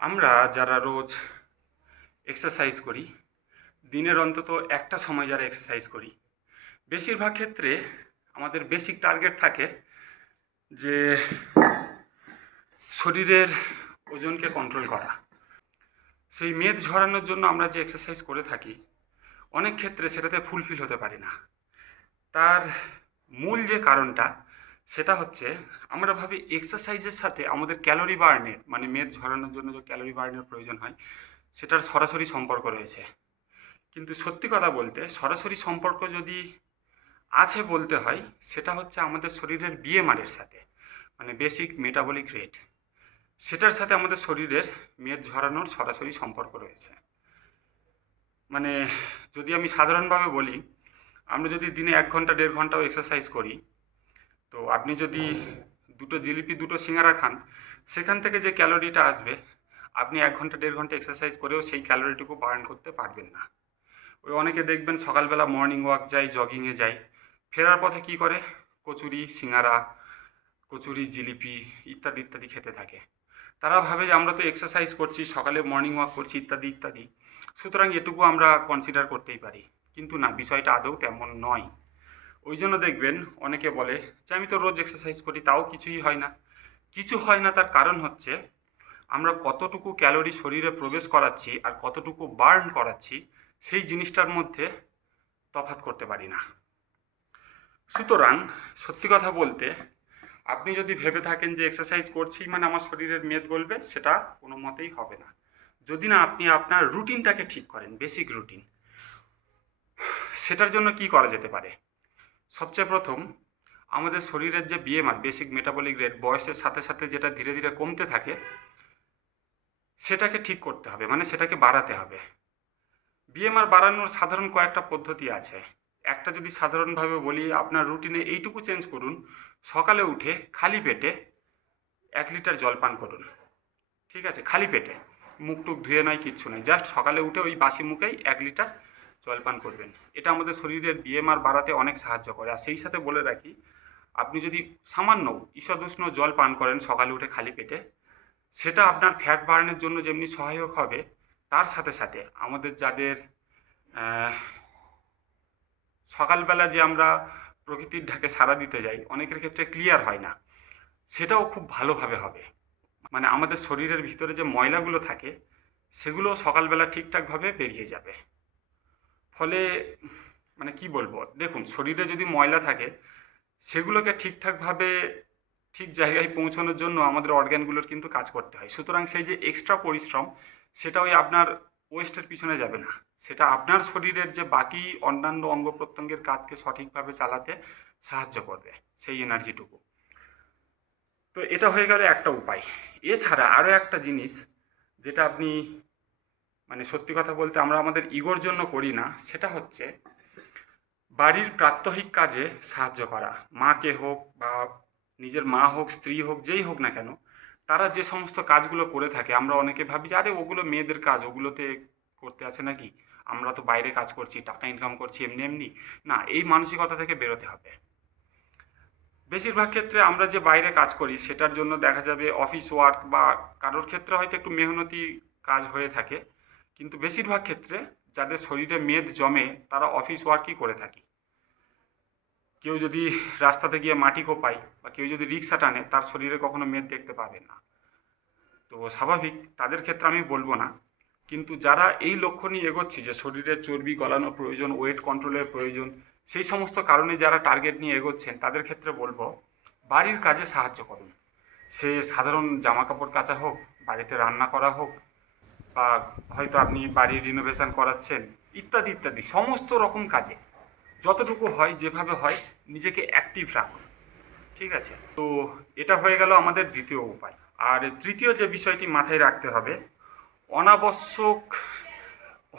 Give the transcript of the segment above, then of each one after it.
আমরা যারা রোজ এক্সারসাইজ করি, দিনের অন্তত একটা সময় যারা এক্সারসাইজ করি, বেশিরভাগ ক্ষেত্রে আমাদের বেসিক টার্গেট থাকে যে শরীরের ওজনকে কন্ট্রোল করা। সেই মেদ ঝরানোর জন্য আমরা যে এক্সারসাইজ করে থাকি, অনেক ক্ষেত্রে সেটাতে ফুলফিল হতে পারি না। তার মূল যে কারণটা সেটা হচ্ছে আমরা ভাবি এক্সারসাইজের সাথে আমাদের ক্যালোরি বার্নের, মানে মেদ ঝরানোর জন্য যে ক্যালোরি বার্নের প্রয়োজন হয়, সেটার সরাসরি সম্পর্ক রয়েছে। কিন্তু সত্যি কথা বলতে সরাসরি সম্পর্ক যদি আছে বলতে হয়, সেটা হচ্ছে আমাদের শরীরের বিএমআরের সাথে, মানে বেসিক মেটাবলিক রেট, সেটার সাথে আমাদের শরীরের মেদ ঝরানোর সরাসরি সম্পর্ক রয়েছে। মানে যদি আমি সাধারণভাবে বলি, আমরা যদি দিনে 1 ঘন্টা 1.5 ঘন্টাও এক্সারসাইজ করি, তো আপনি যদি দুটো জিলিপি দুটো সিঙ্গারা খান, সেখান থেকে যে ক্যালোরিটা আসবে, আপনি 1 ঘন্টা 1.5 ঘন্টা এক্সারসাইজ করেও সেই ক্যালোরিটুকু বার্ন করতে পারবেন না। ওই অনেকে দেখবেন সকালবেলা মর্নিং ওয়াক যায়, জগিংয়ে যায়, ফেরার পথে কি করে, কচুরি সিঙ্গারা, কচুরি জিলিপি ইত্যাদি ইত্যাদি খেতে থাকে। তারা ভাবে যে আমরা তো এক্সারসাইজ করছি, সকালে মর্নিং ওয়াক করছি ইত্যাদি ইত্যাদি, সুতরাং এটুকু আমরা কনসিডার করতেই পারি। কিন্তু না, বিষয়টা আদৌ তেমন নয়। ওই জন্য দেখবেন অনেকে বলে যে আমি তো রোজ এক্সারসাইজ করি, তাও কিছুই হয় না। কিছু হয় না, তার কারণ হচ্ছে আমরা কতটুকু ক্যালোরি শরীরে প্রবেশ করাচ্ছি আর কতটুকু বার্ন করাচ্ছি, সেই জিনিসটার মধ্যে তফাৎ করতে পারি না। সুতরাং সত্যি কথা বলতে, আপনি যদি ভেবে থাকেন যে এক্সারসাইজ করছি মানে আমার শরীরের মেদ গলবে, সেটা কোনো মতেই হবে না। যদি না আপনি আপনার রুটিনটাকে ঠিক করেন, বেসিক রুটিন, সেটার জন্য কি করা যেতে পারে? সবচেয়ে প্রথম, আমাদের শরীরের যে বিএমআর, বেসিক মেটাবলিক রেট, বয়সের সাথে সাথে যেটা ধীরে ধীরে কমতে থাকে, সেটাকে ঠিক করতে হবে, মানে সেটাকে বাড়াতে হবে। বিএমআর বাড়ানোর সাধারণ কয়েকটা পদ্ধতি আছে। একটা যদি সাধারণভাবে বলি, আপনার রুটিনে এইটুকু চেঞ্জ করুন: সকালে উঠে খালি পেটে 1 লিটার জল পান করুন। ঠিক আছে, খালি পেটে, মুখ টুক ধুয়ে নয়, কিচ্ছু নয়, জাস্ট সকালে উঠে ওই বাসি মুখেই 1 লিটার জল পান করবেন। এটা আমাদের শরীরের বিএমআর বাড়াতে অনেক সাহায্য করে। আর সেই সাথে বলে রাখি, আপনি যদি সামান্য ঈষদুষ্ণ জল পান করেন সকালে উঠে খালি পেটে, সেটা আপনার ফ্যাট বার্নের জন্য যেমনি সহায়ক হবে, তার সাথে সাথে আমাদের যাদের সকালবেলা যে আমরা প্রকৃতির ঢাকে সাড়া দিতে যাই, অনেকের ক্ষেত্রে ক্লিয়ার হয় না, সেটাও খুব ভালোভাবে হবে। মানে আমাদের শরীরের ভিতরে যে ময়লাগুলো থাকে, সেগুলো সকালবেলা ঠিকঠাকভাবে বেরিয়ে যাবে। ফলে মানে কি বলবো, দেখুন, শরীরে যদি ময়লা থাকে, সেগুলোকে ঠিকঠাকভাবে ঠিক জায়গায় পৌঁছানোর জন্য আমাদের অর্গ্যানগুলোর কিন্তু কাজ করতে হয়। সুতরাং সেই যে এক্সট্রা পরিশ্রম, সেটা ওই আপনার ওয়েস্টের পিছনে যাবে না, সেটা আপনার শরীরের যে বাকি অন্যান্য অঙ্গ প্রত্যঙ্গের কাজকে সঠিকভাবে চালাতে সাহায্য করবে, সেই এনার্জিটুকু। তো এটা হয়ে গেল একটা উপায়। এছাড়া আরও একটা জিনিস, যেটা আপনি, মানে সত্যি কথা বলতে আমরা আমাদের ইগোর জন্য করি না, সেটা হচ্ছে বাড়ির প্রাত্যহিক কাজে সাহায্য করা। মাকে হোক বা নিজের মা হোক, স্ত্রী হোক, যেই হোক না কেন, তারা যে সমস্ত কাজগুলো করে থাকে, আমরা অনেকে ভাবি যে আরে ওগুলো মেয়েদের কাজ, ওগুলোতে করতে আছে নাকি, আমরা তো বাইরে কাজ করছি, টাকা ইনকাম করছি এমনি এমনি। না, এই মানসিকতা থেকে বেরোতে হবে। বেশিরভাগ ক্ষেত্রে আমরা যে বাইরে কাজ করি, সেটার জন্য দেখা যাবে অফিস ওয়ার্ক, বা কারোর ক্ষেত্রে হয়তো একটু মেহনতি কাজ হয়ে থাকে, কিন্তু বেশিরভাগ ক্ষেত্রে যাদের শরীরে মেদ জমে, তারা অফিস ওয়ার্কই করে থাকি। কেউ যদি রাস্তাতে গিয়ে মাটি কোপায় বা কেউ যদি রিক্সা টানে, তার শরীরে কখনো মেদ দেখতে পাবেন না। তো স্বাভাবিক, তাদের ক্ষেত্রে আমি বলবো না। কিন্তু যারা এই লক্ষ্য নিয়ে এগোচ্ছি যে শরীরের চর্বি গলানো প্রয়োজন, ওয়েট কন্ট্রোলের প্রয়োজন, সেই সমস্ত কারণে যারা টার্গেট নিয়ে এগোচ্ছেন, তাদের ক্ষেত্রে বলবো বাড়ির কাজে সাহায্য করুন। সে সাধারণ জামা কাপড় কাচা হোক, বাড়িতে রান্না করা হোক, বা হয়তো আপনি বাড়ির রিনোভেশন করাচ্ছেন, ইত্যাদি ইত্যাদি সমস্ত রকম কাজে যতটুকু হয়, যেভাবে হয়, নিজেকে অ্যাক্টিভ রাখুন। ঠিক আছে, তো এটা হয়ে গেল আমাদের দ্বিতীয় উপায়। আর তৃতীয় যে বিষয়টি মাথায় রাখতে হবে, অনাবশ্যক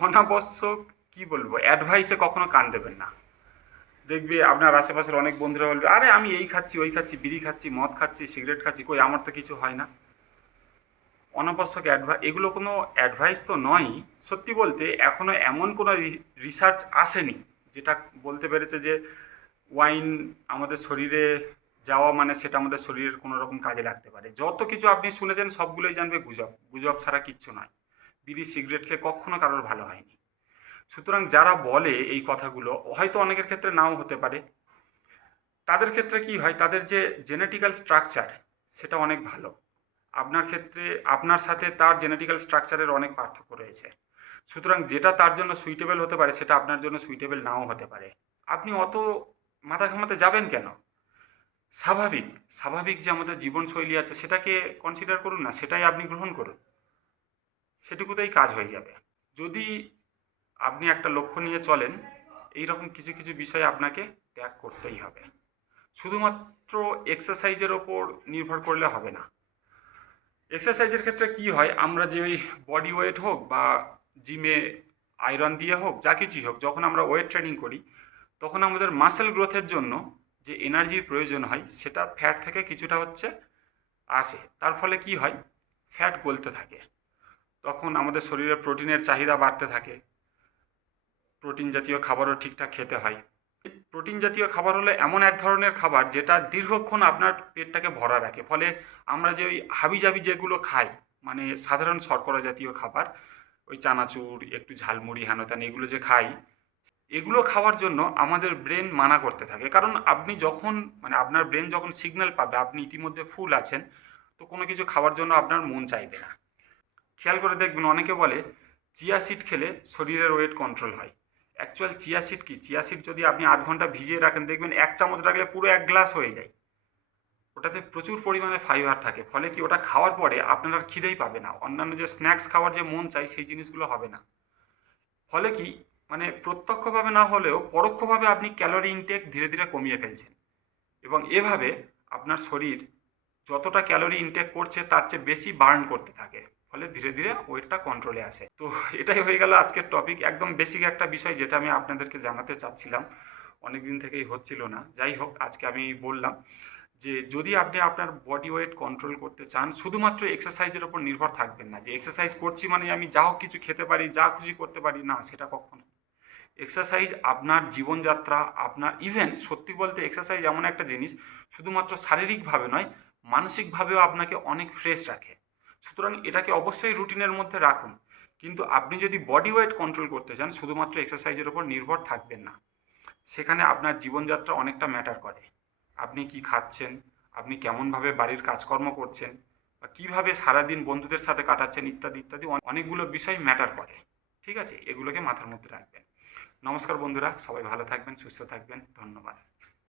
অনাবশ্যক কি বলবো, অ্যাডভাইসে কখনো কান দেবেন না। দেখবে আপনার আশেপাশের অনেক বন্ধুরা বলবে আরে আমি এই খাচ্ছি, ওই খাচ্ছি, বিড়ি খাচ্ছি, মদ খাচ্ছি, সিগারেট খাচ্ছি, কই আমার তো কিছু হয় না। অনাবশ্যক এগুলো কোনো অ্যাডভাইস তো নয়ই। সত্যি বলতে এখনও এমন কোনো রিসার্চ আসেনি যেটা বলতে পেরেছে যে ওয়াইন আমাদের শরীরে যাওয়া মানে সেটা আমাদের শরীরের কোনো রকম কাজে লাগতে পারে। যত কিছু আপনি শুনেছেন সবগুলোই জানবে গুজব। গুজব ছাড়া কিচ্ছু নয়। বিড়ি সিগারেট খেয়ে কখনো কারোর ভালো হয়নি। সুতরাং যারা বলে এই কথাগুলো হয়তো অনেকের ক্ষেত্রে নাও হতে পারে। তাদের ক্ষেত্রে কি হয়, তাদের যে জেনেটিক্যাল স্ট্রাকচার সেটা অনেক ভালো। আপনার ক্ষেত্রে আপনার সাথে তার জেনেটিক্যাল স্ট্রাকচারের অনেক পার্থক্য রয়েছে। সুতরাং যেটা তার জন্য সুইটেবল হতে পারে সেটা আপনার জন্য সুইটেবল নাও হতে পারে। আপনি অত মাথা ঘামাতে যাবেন কেন? স্বাভাবিক, স্বাভাবিক যে আমাদের জীবনশৈলী আছে সেটাকে কনসিডার করুন না, সেটাই আপনি গ্রহণ করুন। সেটুকুতেই কাজ হয়ে যাবে। যদি আপনি একটা লক্ষ্য নিয়ে চলেন, এইরকম কিছু কিছু বিষয় আপনাকে ত্যাগ করতেই হবে। শুধুমাত্র এক্সারসাইজের ওপর নির্ভর করলে হবে না। এক্সারসাইজের ক্ষেত্রে কি হয়, আমরা যে ওই বডি ওয়েট হোক বা জিমে আয়রন দিয়ে হোক, যা কিছুই হোক, যখন আমরা ওয়েট ট্রেনিং করি তখন আমাদের মাসেল গ্রোথের জন্য যে এনার্জির প্রয়োজন হয় সেটা ফ্যাট থেকে কিছুটা হচ্ছে আসে। তার ফলে কি হয়, ফ্যাট গলতে থাকে। তখন আমাদের শরীরে প্রোটিনের চাহিদা বাড়তে থাকে। প্রোটিন জাতীয় খাবারও ঠিকঠাক খেতে হয়। প্রোটিন জাতীয় খাবার হলো এমন এক ধরনের খাবার যেটা দীর্ঘক্ষণ আপনার পেটটাকে ভরা রাখে। ফলে আমরা যে ওই হাবিজাবি যেগুলো খাই, মানে সাধারণ শর্করা জাতীয় খাবার, ওই চানাচুর, একটু ঝালমুড়ি, হেন তেন এগুলো যে খাই, এগুলো খাওয়ার জন্য আমাদের ব্রেন মানা করতে থাকে। কারণ আপনি যখন মানে আপনার ব্রেন যখন সিগন্যাল পাবে আপনি ইতিমধ্যে ফুল আছেন, তো কোনো কিছু খাওয়ার জন্য আপনার মন চাইবে না। খেয়াল করে দেখবেন অনেকে বলে চিয়া সিড খেলে শরীরের ওয়েট কন্ট্রোল হয়। অ্যাকচুয়াল চিয়া সিড কি? চিয়া সিড যদি আপনি 8 ঘন্টা ভিজিয়ে রাখেন দেখবেন 1 চামচ রাখলে পুরো 1 গ্লাস হয়ে যায়। ওটাতে প্রচুর পরিমাণে ফাইবার থাকে। ফলে কি, ওটা খাওয়ার পরে আপনার আর খিদেই পাবে না। অন্যান্য যে স্ন্যাক্স খাওয়ার যে মন চাই সেই জিনিসগুলো হবে না। ফলে কি, মানে প্রত্যক্ষভাবে না হলেও পরোক্ষভাবে আপনি ক্যালোরি ইনটেক ধীরে ধীরে কমিয়ে ফেলছেন। এবং এভাবে আপনার শরীর যতটা ক্যালোরি ইনটেক করছে তার চেয়ে বেশি বার্ন করতে থাকে। ফলে ধীরে ধীরে ওয়েটটা কন্ট্রোলে আসে। তো এটাই হয়ে গেল আজকের টপিক। একদম বেসিক একটা বিষয় যেটা আমি আপনাদেরকে জানাতে চাচ্ছিলাম, অনেক দিন থেকেই হচ্ছিল না। যাই হোক, আজকে আমি বললাম যে যদি আপনি আপনার বডি ওয়েট কন্ট্রোল করতে চান, শুধুমাত্র এক্সারসাইজের ওপর নির্ভর থাকবেন না, যে এক্সারসাইজ করছি মানে আমি যা হোক কিছু খেতে পারি, যা খুশি করতে পারি, না, সেটা কখনো। এক্সারসাইজ আপনার জীবনযাত্রা, আপনার ইভেন সত্যি বলতে এক্সারসাইজ এমন একটা জিনিস শুধুমাত্র শারীরিকভাবে নয়, মানসিকভাবেও আপনাকে অনেক ফ্রেশ রাখে। সুতরাং এটাকে অবশ্যই রুটিনের মধ্যে রাখুন। কিন্তু আপনি যদি বডি ওয়েট কন্ট্রোল করতে চান, শুধুমাত্র এক্সারসাইজের ওপর নির্ভর থাকবেন না। সেখানে আপনার জীবনযাত্রা অনেকটা ম্যাটার করে। আপনি কি খাচ্ছেন, আপনি কেমনভাবে বাড়ির কাজকর্ম করছেন, বা কীভাবে সারাদিন বন্ধুদের সাথে কাটাচ্ছেন, ইত্যাদি ইত্যাদি অনেকগুলো বিষয় ম্যাটার করে। ঠিক আছে, এগুলোকে মাথার মধ্যে রাখবেন। নমস্কার বন্ধুরা, সবাই ভালো থাকবেন, সুস্থ থাকবেন। ধন্যবাদ।